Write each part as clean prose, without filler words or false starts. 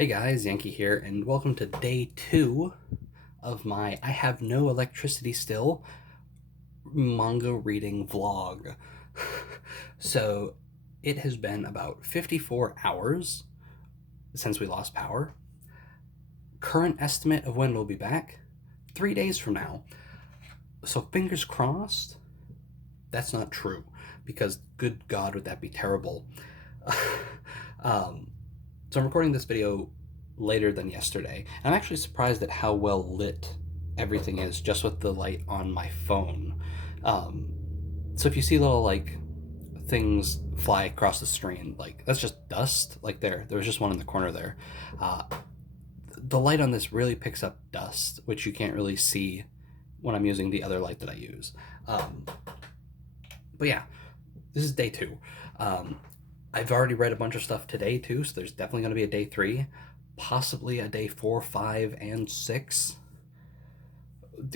Hey guys, Yankee here, and welcome to day 2 of my I Have No Electricity Still manga reading vlog. So, it has been about 54 hours since we lost power. Current estimate of when we'll be back 3 days from now. So, fingers crossed, that's not true, because good God, would that be terrible. um, So I'm recording this video later than yesterday. I'm actually surprised at how well lit everything is just with the light on my phone. Um, so if you see little like things fly across the screen, like that's just dust. Like there was just one in the corner there. Uh, the light on this really picks up dust, which you can't really see when I'm using the other light that I use. Um, but yeah, this is day 2. Um, I've already read a bunch of stuff today too, so there's definitely going to be a day 3, possibly a day 4, 5, and 6.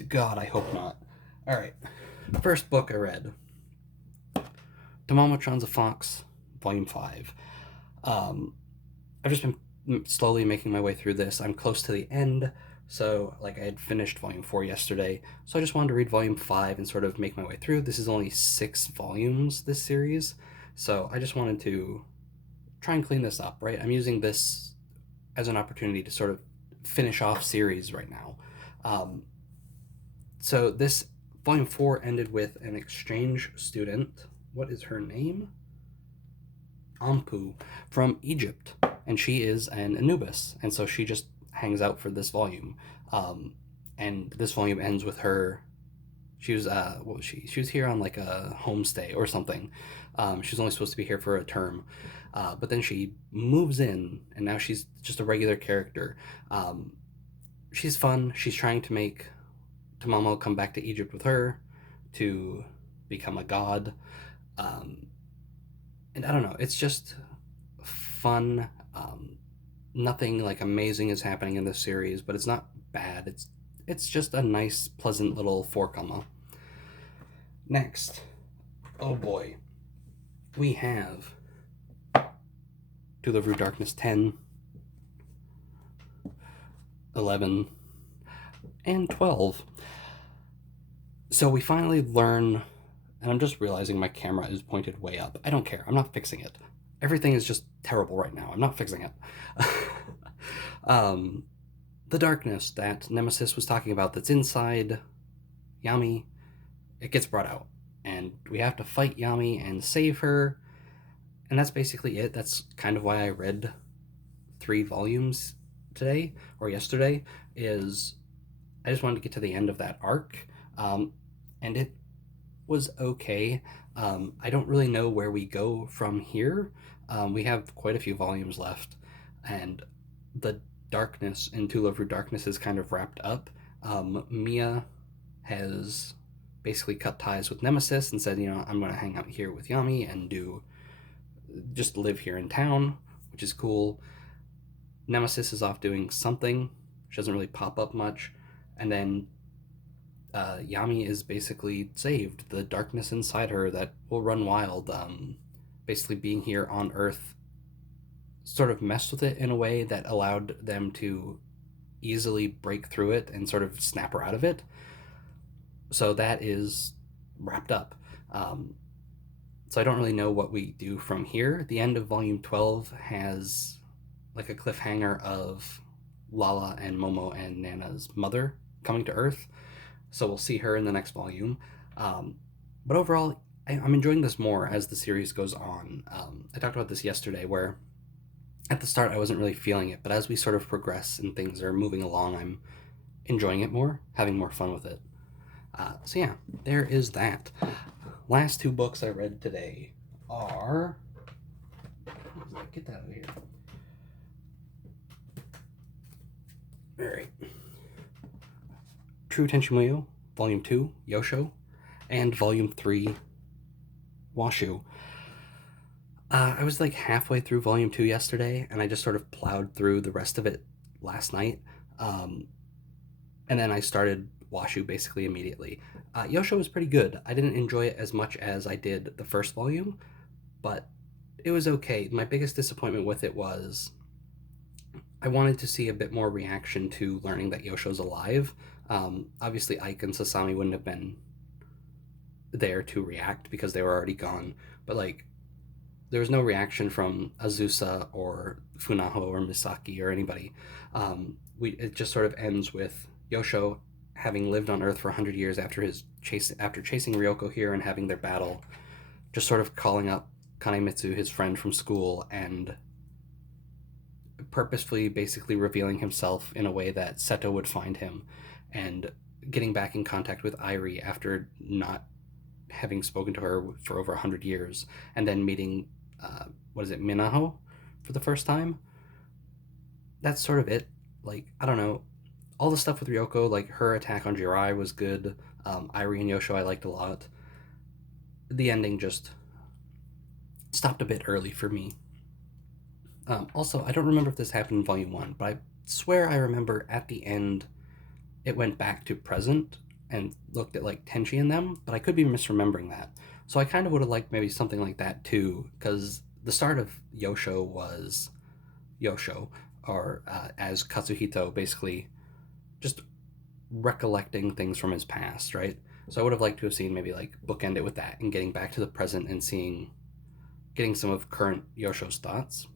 God, I hope not. All right, first book I read, Tamamo-chan's a Fox, Volume 5. I've just been slowly making my way through this. I'm close to the end, so like I had finished Volume 4 yesterday, so I just wanted to read Volume 5 and sort of make my way through. This is only 6 volumes, this series, so I just wanted to try and clean this up, right? I'm using this as an opportunity to sort of finish off series right now. So this volume 4 ended with an exchange student. What is her name? Ampu, from Egypt, and she is an Anubis, and so she just hangs out for this volume. And this volume ends with her. She was what was she? She was here on like a homestay or something. She was only supposed to be here for a term, but then she moves in, and now she's just a regular character. She's fun. She's trying to make Tamamo come back to Egypt with her to become a god. Um, and I don't know. It's just fun. Nothing like amazing is happening in this series, but it's not bad. It's just a nice, pleasant little 4 comma. Next, oh boy, we have To the Root Darkness 10, 11, and 12. So we finally learn, and I'm just realizing my camera is pointed way up. I don't care. I'm not fixing it. Everything is just terrible right now. I'm not fixing it. The darkness that Nemesis was talking about that's inside Yami, it gets brought out. And we have to fight Yami and save her. And that's basically it. That's kind of why I read 3 volumes today or yesterday, is I just wanted to get to the end of that arc. And it was okay. I don't really know where we go from here. We have quite a few volumes left, and the darkness in To Love Your Darkness is kind of wrapped up. Mia has basically cut ties with Nemesis and said, I'm going to hang out here with Yami and just live here in town, which is cool. Nemesis is off doing something. She doesn't really pop up much. And then Yami is basically saved. The darkness inside her that will run wild, basically being here on Earth, sort of messed with it in a way that allowed them to easily break through it and sort of snap her out of it. So that is wrapped up. So I don't really know what we do from here. The end of volume 12 has like a cliffhanger of Lala and Momo and Nana's mother coming to Earth. So we'll see her in the next volume. But overall, I'm enjoying this more as the series goes on. I talked about this yesterday, where at the start I wasn't really feeling it, but as we sort of progress and things are moving along, I'm enjoying it more, having more fun with it. So yeah, there is that. Last 2 books I read today are... Get that out of here. Alright. True Tenchimuyo, Volume 2, Yosho, and Volume 3, Washu. I was like halfway through Volume 2 yesterday, and I just sort of plowed through the rest of it last night. And then I started Washu basically immediately. Yosho was pretty good. I didn't enjoy it as much as I did the first volume, but it was okay. My biggest disappointment with it was I wanted to see a bit more reaction to learning that Yosho's alive. Obviously, Ike and Sasami wouldn't have been there to react because they were already gone, but like there was no reaction from Azusa or Funaho or Misaki or anybody. It just sort of ends with Yosho having lived on Earth for 100 years after chasing Ryoko here and having their battle, just sort of calling up Kanemitsu, his friend from school, and purposefully basically revealing himself in a way that Seto would find him, and getting back in contact with Airi after not having spoken to her for over 100 years, and then meeting, Minaho for the first time. That's sort of it. Like, I don't know. All the stuff with Ryoko, like her attack on Jirai was good. Airi and Yosho I liked a lot. The ending just stopped a bit early for me. Also, I don't remember if this happened in Volume 1, but I swear I remember at the end it went back to present and looked at like Tenchi and them, but I could be misremembering that. So I kind of would have liked maybe something like that too, because the start of Yosho was Yosho, or as Katsuhito, basically just recollecting things from his past, right? So I would have liked to have seen maybe like bookend it with that and getting back to the present and getting some of current Yosho's thoughts.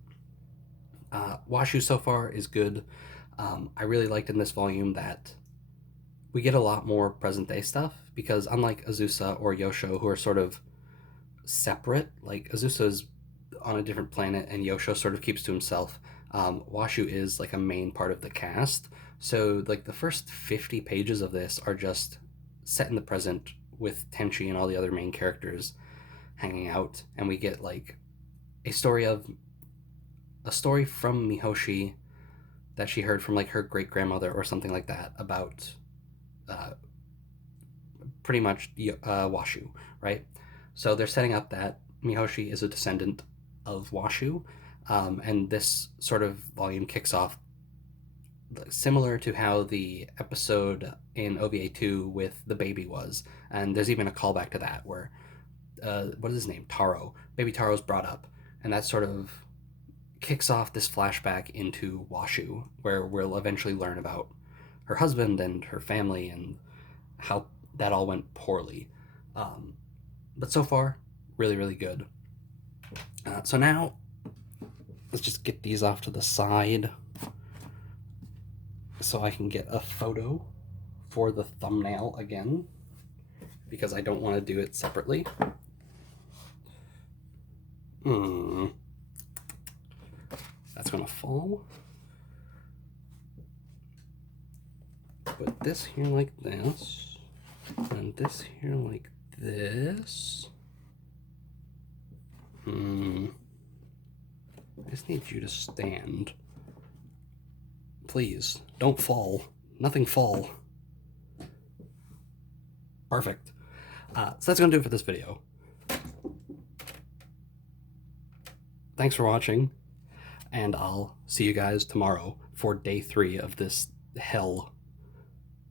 Washu so far is good. I really liked in this volume that we get a lot more present day stuff because unlike Azusa or Yosho, who are sort of separate, like Azusa's on a different planet and Yosho sort of keeps to himself. Washu is like a main part of the cast. So like the first 50 pages of this are just set in the present with Tenchi and all the other main characters hanging out, and we get like a story from Mihoshi that she heard from like her great grandmother or something like that about uh, pretty much Washu, right? So they're setting up that Mihoshi is a descendant of Washu, and this sort of volume kicks off similar to how the episode in OVA 2 with the baby was. And there's even a callback to that where, what is his name? Taro. Baby Taro's brought up. And that sort of kicks off this flashback into Washu, where we'll eventually learn about her husband and her family and how that all went poorly. But so far, really, really good. So now, let's just get these off to the side so I can get a photo for the thumbnail again, because I don't want to do it separately. That's gonna fall. Put this here like this, and this here like this. I just need you to stand. Please, don't fall. Nothing fall. Perfect. So that's going to do it for this video. Thanks for watching, and I'll see you guys tomorrow for day 3 of this hell